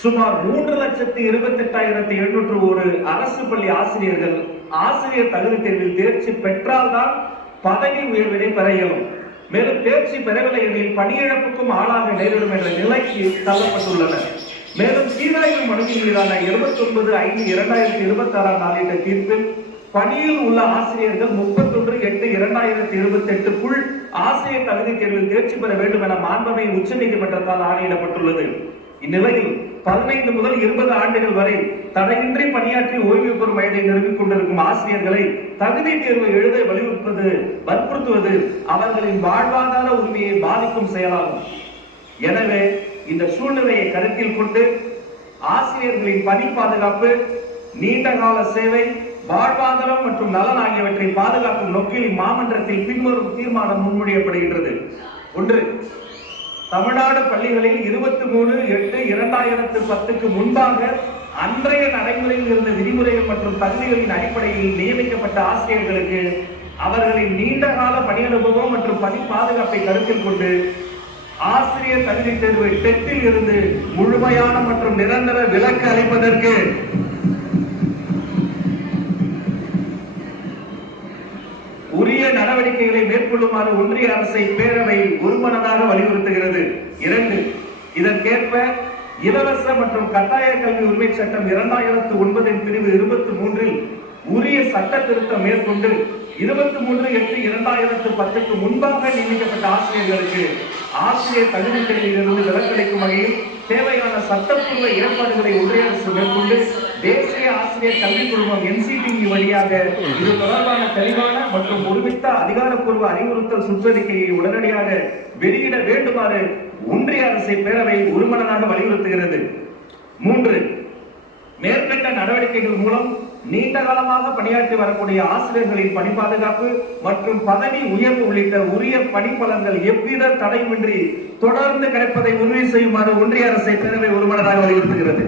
சுமார் 3,28,701 அரசு பள்ளி ஆசிரியர்கள் ஆசிரியர் தகுதி தேர்வில் தேர்ச்சி பெற்றால்தான் பதவி உயர்வினை பெற இயலும். மேலும் தேர்ச்சி பெறவில்லை எனில் பணியிழப்புக்கும் ஆளாக நேரிடும் என்ற நிலைக்கு தள்ளப்பட்டுள்ளனர். மேலும் சீராய்வு மனுவின் மீதான 29/5/2026 நாளிட்ட தீர்ப்பில் பணியில் உள்ள ஆசிரியர்கள் 31/8/2028க்குள் ஆசிரியர் தகுதி தேர்வில் தேர்ச்சி பெற வேண்டும் என மாண்புமிகு உச்சநீதிமன்றத்தால் ஆணையிடப்பட்டுள்ளது. இந்நிலையில் 15 முதல் 20 ஆண்டுகள் வரை தடையின்றி பணியாற்றி ஓய்வு பெறும் வயதை நிரம்பிக் கொண்டிருக்கும் ஆசிரியர்களை தகுதி தேர்வு எழுத வற்புறுத்துவது அவர்களின் வாழ்வாதார உரிமையை பாதிக்கும் செயலாகும். எனவே இந்த சூழ்நிலையை கருத்தில் கொண்டு ஆசிரியர்களின் பணி பாதுகாப்பு, நீண்டகால சேவை, வாழ்வாதாரம் மற்றும் நலன் ஆகியவற்றை பாதுகாக்கும் நோக்கில் இம்மாமன்றத்தில் பின்வரும் தீர்மானம் முன்மொழியப்படுகின்றது. 1. தமிழ்நாடு பள்ளிகளில் 23/8/2010க்கு முன்பாக அன்றைய நடைமுறையில் இருந்த விதிமுறைகள் மற்றும் தகுதிகளின் அடிப்படையில் நியமிக்கப்பட்ட ஆசிரியர்களுக்கு அவர்களின் நீண்டகால பணி அனுபவம் மற்றும் பணி பாதுகாப்பை கருத்தில் கொண்டு ஆசிரியர் தகுதி தேர்வு டெட்டில் இருந்து முழுமையான மற்றும் நிரந்தர விலக்கு அளிப்பதற்கு உரிய நடவடிக்கைகளை மேற்கொள்ளுமாறு ஒன்றிய அரசை பேரவை ஒருமனதாக வலியுறுத்துகிறது. 2. இதற்கேற்ப இலவச மற்றும் கட்டாய கல்வி உரிமை சட்டம் 2009 பிரிவு 23 உரிய சட்ட திருத்தம் மேற்கொண்டு 23/8/2010க்கு முன்பாக நியமிக்கப்பட்ட ஆசிரியர்களுக்கு ஆசிரியர் தகுதி தேர்வில் இருந்து விலக்களிக்கும் வகையில் தேவையான சட்டப்பூர்வ ஏற்பாடுகளை ஒன்றிய அரசு மேற்கொண்டு தேசிய ஆசிரியர் கல்விக் குழுமம் NCTE வழியாக இது தொடர்பான தெளிவான மற்றும் ஒருமித்த அதிகாரப்பூர்வ அறிவுறுத்தல் சுற்றறிக்கையை உடனடியாக வெளியிட வேண்டுமாறு ஒன்றிய அரசை பேரவை ஒருமனதாக வலியுறுத்துகிறது. 3. மேற்கண்ட நடவடிக்கைகள் மூலம் நீண்ட காலமாக பணியாற்றி வரக்கூடிய ஆசிரியர்களின் பணி பாதுகாப்பு மற்றும் பதவி உயர்வு உள்ளிட்ட உரிய பணிப்பலன்கள் எவ்வித தடையுமின்றி தொடர்ந்து கிடைப்பதை உறுதி செய்யுமாறு ஒன்றிய அரசை பேரவை ஒருமனதாக வலியுறுத்துகிறது.